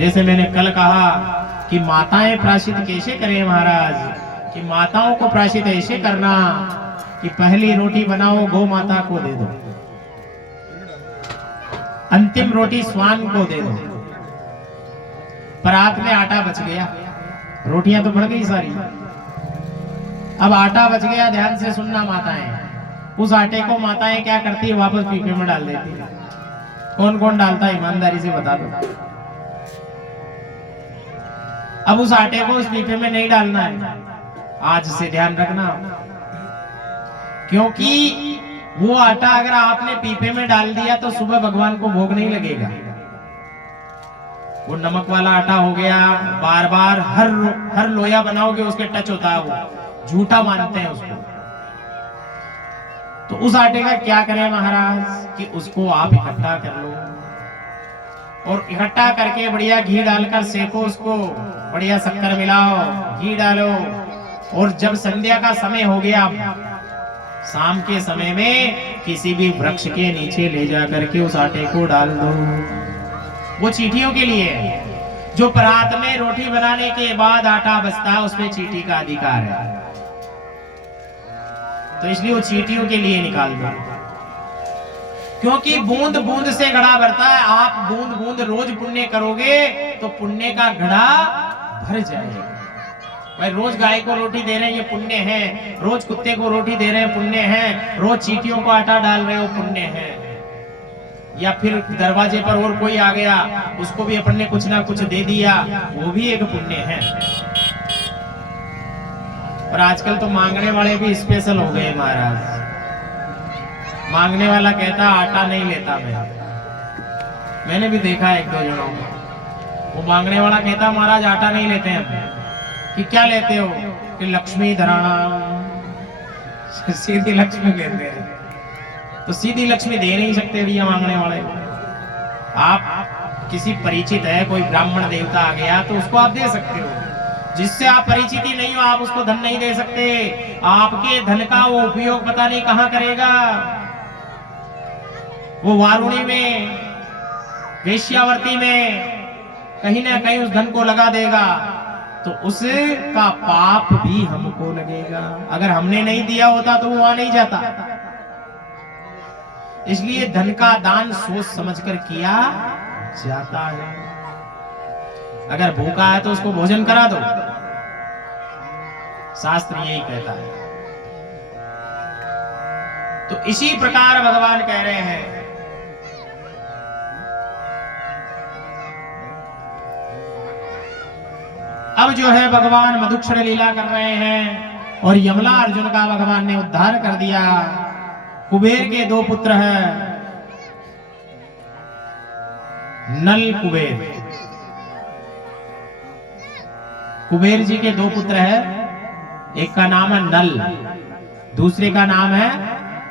जैसे मैंने कल कहा कि माताएं प्रायश्चित कैसे करें महाराज, कि माताओं को प्रायश्चित ऐसे करना कि पहली रोटी बनाओ गौ माता को दे दो, अंतिम रोटी स्वान को दे दो। परात में आटा बच गया, रोटियां तो बढ़ गई सारी, अब आटा बच गया। ध्यान से सुनना माताएं, उस आटे को माताएं क्या करती है, वापस पीपे में डाल देती है। कौन कौन डालता है ईमानदारी से बता दो। अब उस आटे को उस पीपे में नहीं डालना है, आज से ध्यान रखना, क्योंकि वो आटा अगर आपने पीपे में डाल दिया तो सुबह भगवान को भोग नहीं लगेगा। वो नमक वाला आटा हो गया, बार बार हर लोया बनाओगे उसके टच होता है, वो झूठा मानते हैं उसको। तो उस आटे का क्या करें महाराज कि उसको आप इकट्ठा कर लो, और इकट्ठा करके बढ़िया घी डालकर सेको उसको, बढ़िया शक्कर मिलाओ, घी डालो, और जब संध्या का समय हो गया, शाम के समय में किसी भी वृक्ष के नीचे ले जा करके उस आटे को डाल दो। वो चींटियों के लिए, जो परात में रोटी बनाने के बाद आटा बचता है उसमें चींटी का अधिकार है, तो इसलिए वो चींटियों के लिए निकाल दो। क्योंकि बूंद बूंद से घड़ा भरता है, आप बूंद बूंद रोज पुण्य करोगे तो पुण्य का घड़ा भर जाएगा। भाई रोज गाय को रोटी दे रहे हैं ये पुण्य है, रोज कुत्ते को रोटी दे रहे हैं पुण्य है, रोज चींटियों को आटा डाल रहे हो पुण्य है, या फिर दरवाजे पर और कोई आ गया उसको भी अपन ने कुछ ना कुछ दे दिया, वो भी एक पुण्य है। और आजकल तो मांगने वाले भी स्पेशल हो गए महाराज। मांगने वाला कहता आटा नहीं लेता मैंने भी देखा एक दो जनों को, वो मांगने वाला कहता महाराज आटा नहीं लेते हैं। कि क्या लेते हो? कि लक्ष्मी धराना, सीधी लक्ष्मी लेते हैं। तो सीधी लक्ष्मी दे नहीं सकते भैया मांगने वाले। आप किसी परिचित है, कोई ब्राह्मण देवता आ गया तो उसको आप दे सकते हो, जिससे आप परिचित ही नहीं हो आप उसको धन नहीं दे सकते। आपके धन का वो उपयोग पता नहीं कहां करेगा, वो वारुणी में, वेश्यावर्ती में कहीं ना कहीं उस धन को लगा देगा, तो उसका पाप भी हमको लगेगा। अगर हमने नहीं दिया होता तो वो वहां नहीं जाता। इसलिए धन का दान सोच समझकर किया जाता है। अगर भूखा है तो उसको भोजन करा दो, शास्त्र यही कहता है। तो इसी प्रकार भगवान कह रहे हैं अब जो है भगवान मधुक्षर लीला कर रहे हैं, और यमला अर्जुन का भगवान ने उद्धार कर दिया। कुबेर के दो पुत्र हैं, नल कुबेर। कुबेर जी के दो पुत्र हैं, एक का नाम है नल, दूसरे का नाम है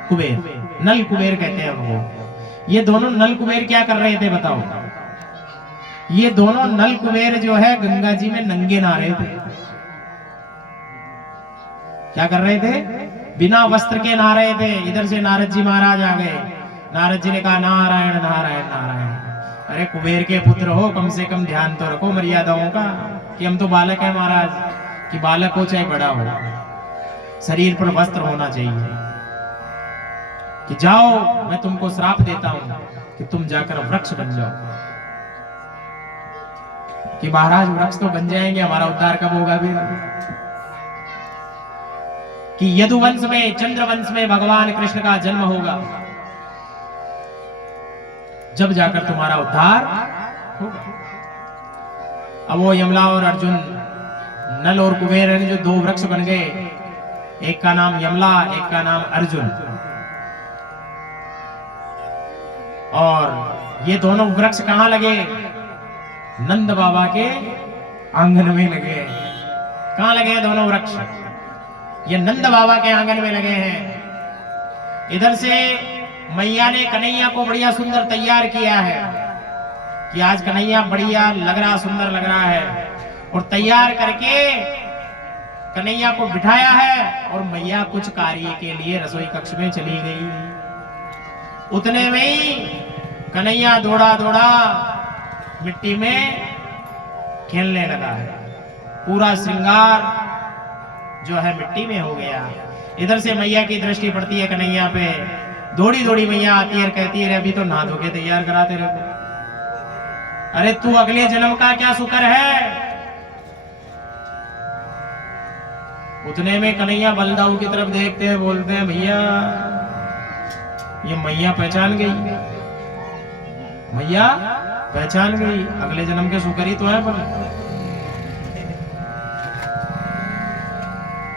कुबेर। नल कुबेर कहते हैं उनको। ये दोनों नल कुबेर क्या कर रहे थे बताओ? ये दोनों नल कुबेर जो है गंगा जी में नंगे नहा रहे थे। क्या कर रहे थे? बिना वस्त्र के नहा रहे थे। इधर से नारद जी महाराज आ गए, नारद जी ने कहा नारायण नारायण नारायण। अरे कुबेर के पुत्र हो, कम से कम ध्यान तो रखो मर्यादाओं का, कि हम तो बालक है महाराज, कि बालक हो चाहे बड़ा हो, शरीर पर वस्त्र होना चाहिए। कि जाओ मैं तुमको श्राप देता हूं कि तुम जाकर वृक्ष बन जाओ। कि महाराज वृक्ष तो बन जाएंगे, हमारा उद्धार कब होगा भी? कि यदुवंश में, चंद्रवंश में भगवान कृष्ण का जन्म होगा, जब जाकर तुम्हारा उद्धार होगा। अब वो यमला और अर्जुन, नल और कुबेर जो दो वृक्ष बन गए, एक का नाम यमला, एक का नाम अर्जुन। और ये दोनों वृक्ष कहां लगे? नंद बाबा के आंगन में लगे। कहां लगे हैं दोनों वृक्ष? ये नंद बाबा के आंगन में लगे हैं। इधर से मैया ने कन्हैया को बढ़िया सुंदर तैयार किया है कि आज कन्हैया बढ़िया लग रहा, सुंदर लग रहा है, और तैयार करके कन्हैया को बिठाया है, और मैया कुछ कार्य के लिए रसोई कक्ष में चली गई। उतने में ही कन्हैया दौड़ा दौड़ा मिट्टी में खेलने लगा है। पूरा श्रृंगार जो है मिट्टी में हो गया। इधर से मैया की दृष्टि पड़ती है कन्हैया पे। दौड़ी दौड़ी मैया आती है और कहती है अभी तो नहा धो के तैयार कराते रहो। अरे तू अगले जन्म का क्या शुक्र है। उतने में कन्हैया बलदाऊ की तरफ देखते हैं, बोलते हैं भैया ये मैया पहचान गई, मैया पहचान गई, अगले जन्म के शुक्र ही तो है। पर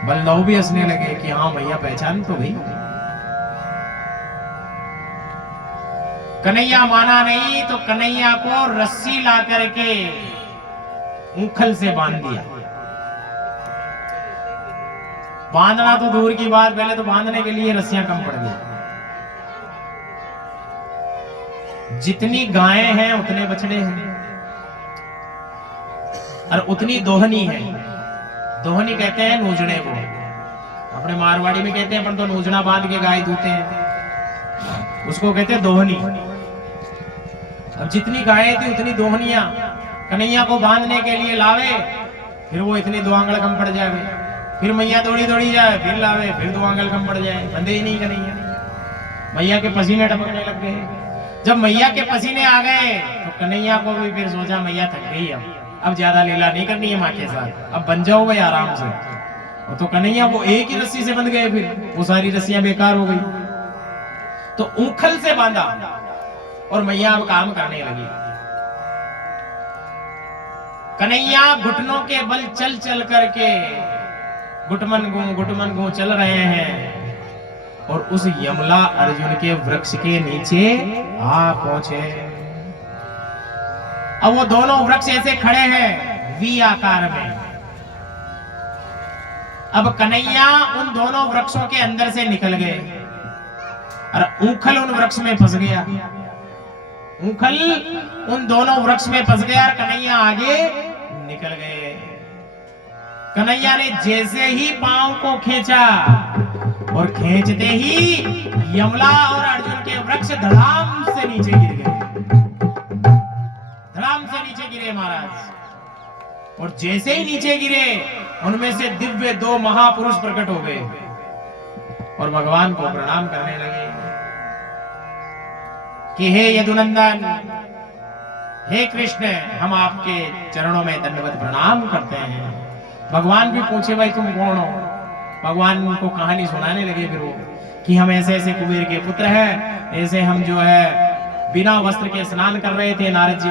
बलदाऊ भी हंसने लगे कि हाँ मैया पहचान तो गई। कन्हैया माना नहीं तो कन्हैया को रस्सी ला करके ऊखल से बांध दिया। बांधना तो दूर की बात, पहले तो बांधने के लिए रस्सियां कम पड़ गई। जितनी गायें हैं उतने बछड़े हैं और उतनी दोहनी है। दोहनी कहते हैं नूजने को, अपने मारवाड़ी में कहते हैं अपन तो नूजना बांध के गाय दूते हैं, उसको कहते हैं दोहनी। अब जितनी गायें थी उतनी दोहनियां कन्हैया को बांधने के लिए लावे, फिर वो इतनी दो आंगल कम पड़ जाए, फिर मैया दौड़ी दौड़ी जाए, फिर लावे, फिर दो आंगल कम पड़ जाए, बंदे ही नहीं कन्हैया। मैया के पसीने टपकने लग गए। जब मैया के पसीने आ गए तो कन्हैया को भी फिर सोचा मैया थक गई, अब ज्यादा लीला नहीं करनी है माँ के साथ, अब बन जाओ भाई आराम से। और तो कन्हैया वो एक ही रस्सी से बंध गए, फिर वो सारी रस्सियां बेकार हो गई। तो ऊखल से बांधा और मैया अब काम करने लगी। कन्हैया घुटनों के बल चल चल करके गुटमन गु चल रहे हैं और उस यमला अर्जुन के वृक्ष के नीचे आ पहुंचे। अब वो दोनों वृक्ष ऐसे खड़े हैं वी आकार में। अब कन्हैया उन दोनों वृक्षों के अंदर से निकल गए और ऊखल उन वृक्ष में फंस गया। ऊखल उन दोनों वृक्ष में फंस गया और कन्हैया आगे निकल गए। कन्हैया ने जैसे ही पांव को खींचा और खींचते ही यमला और अर्जुन के वृक्ष धड़ाम से नीचे गिर गए। धड़ाम से नीचे गिरे महाराज। और जैसे ही नीचे गिरे उनमें से दिव्य दो महापुरुष प्रकट हो गए और भगवान को प्रणाम करने लगे कि हे यदुनंदन, हे कृष्ण, हम आपके चरणों में दंडवत प्रणाम करते हैं। भगवान भी पूछे भाई तुम कौन हो। भगवान को कहानी सुनाने लगे फिर वो कि हम ऐसे ऐसे कुबेर के पुत्र हैं, ऐसे हम जो है बिना वस्त्र के स्नान कर रहे थे, नारद जी